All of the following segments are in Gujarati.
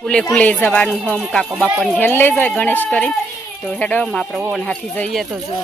કુલે કુલે જવાનું હમ કાકો બાપાને ઘેર લઈ જાય ગણેશ કરી તો હેડમ આપણે ઓન હાથી જઈએ તો જો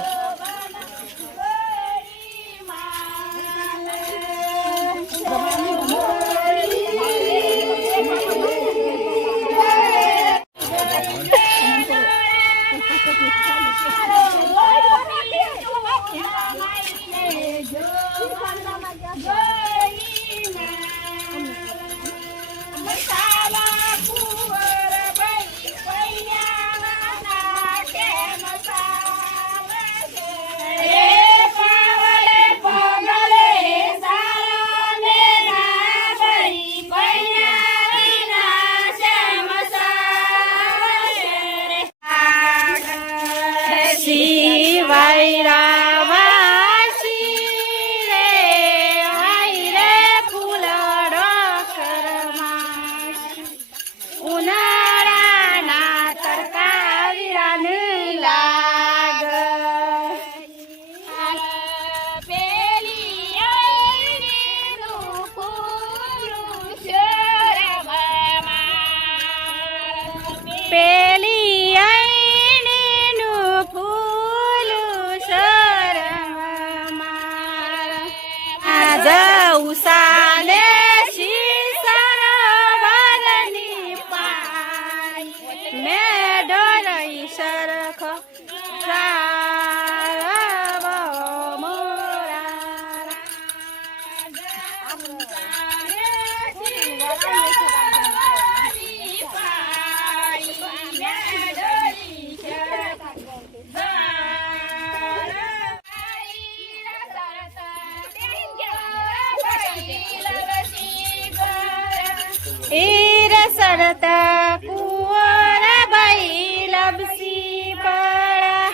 સરતા કુંવર બાઈ લબસી પડા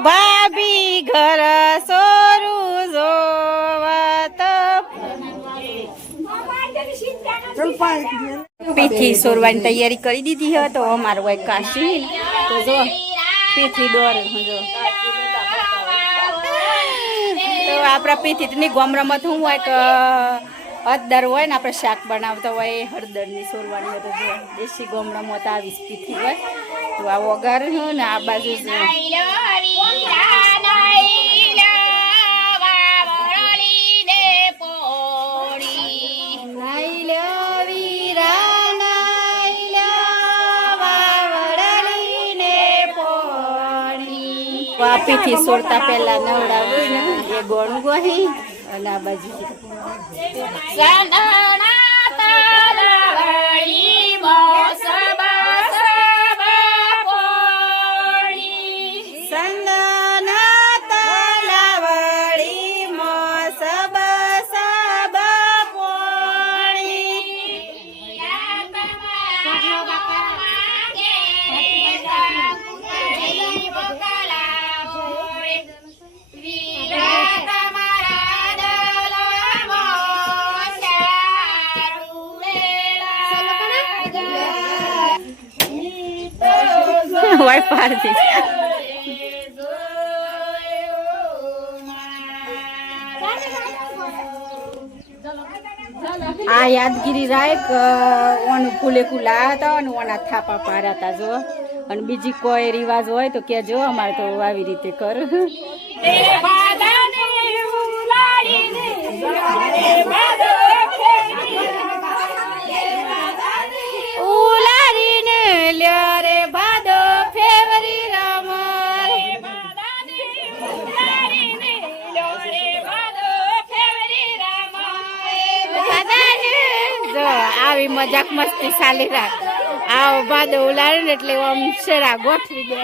ભાભી ઘર સોરું જોવત પીઠી સોરવાની તૈયારી કરી દીધી હે તો અમારું હોય કાશી તો જો પીઠી દોર જો તો આપણા પીઠી ગોમરામાં શું હોય કે હળદર હોય ને આપણે શાક બનાવતા હોય હળદરની સોરવાની હોય તો જો દેશી ગોમડામાં તો આવી પીઠી હોય તો આ વઘાર ને આ બાજુ પીઠી સોરતા પહેલા નવડાવું ને એ ગોળું ગોહી અને આ બાજુ વાય પારતી આ યાદગીરી રાય ઓનું ફૂલે કુલા હતા અને ઓના થાપા પાડ્યા હતા જો અને બીજી કોઈ રિવાજ હોય તો કેજો અમારે તો આવી રીતે કર આવી મજાક મસ્તી ચાલી રાખ આવ ભાદો ઉલાડે ને એટલે આમ શેરા ગોઠવી દે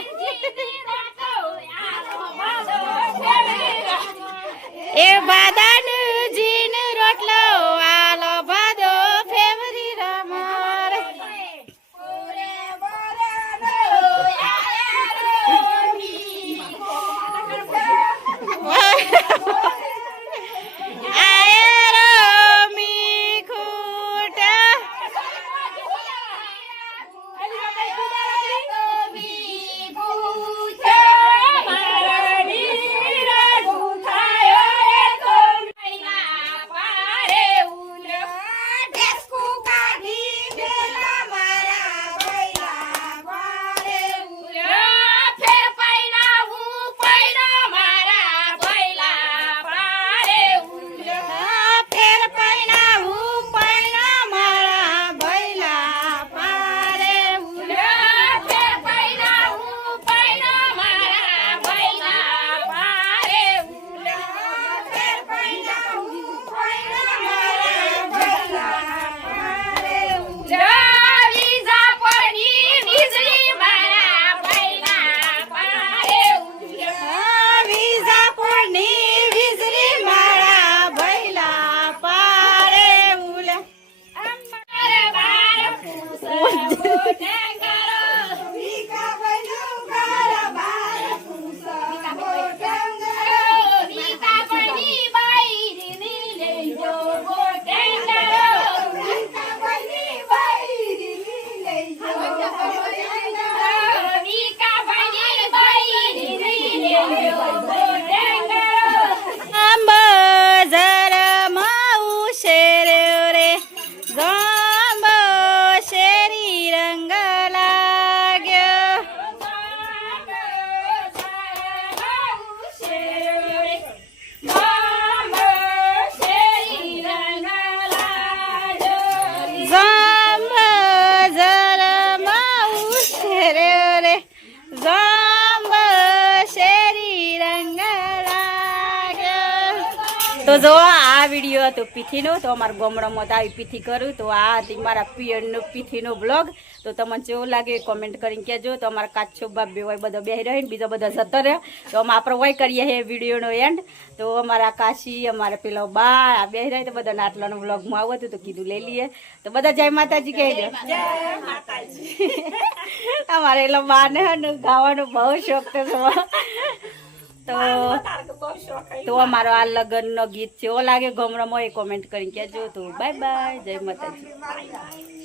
એ બાદાન જીન રોટલો આલો ભાદો ફેવરી રમાર તો જો આ વિડીયો હતો પીઠીનો તો અમારા ગામડામાં તો આવી પીઠી કરું તો આ હતી મારા પિયરનો પીઠીનો બ્લોગ તો તમને કેવું લાગે કોમેન્ટ કરીને કહેજો તો અમારા કાચો બાપ બે હોય બધો બેહી રહીને બીજો બધો જતો રહ્યો તો અમે આપણે વય કરીએ હે વિડીયોનો એન્ડ તો અમારા કાશી અમારા પેલો બા આ બેહી રહી તો બધા આટલાનો બ્લોગમાં આવું હતું તો કીધું લઈ લઈએ તો બધા જય માતાજી કહી દે અમારે એલો બાને ગાવાનો બહુ શોખ તો તો અમારો આ લગ્નનો ગીત કેવો લાગે ગામડામાં એ કોમેન્ટ કરીને કહેજો તો બાય બાય જય માતાજી.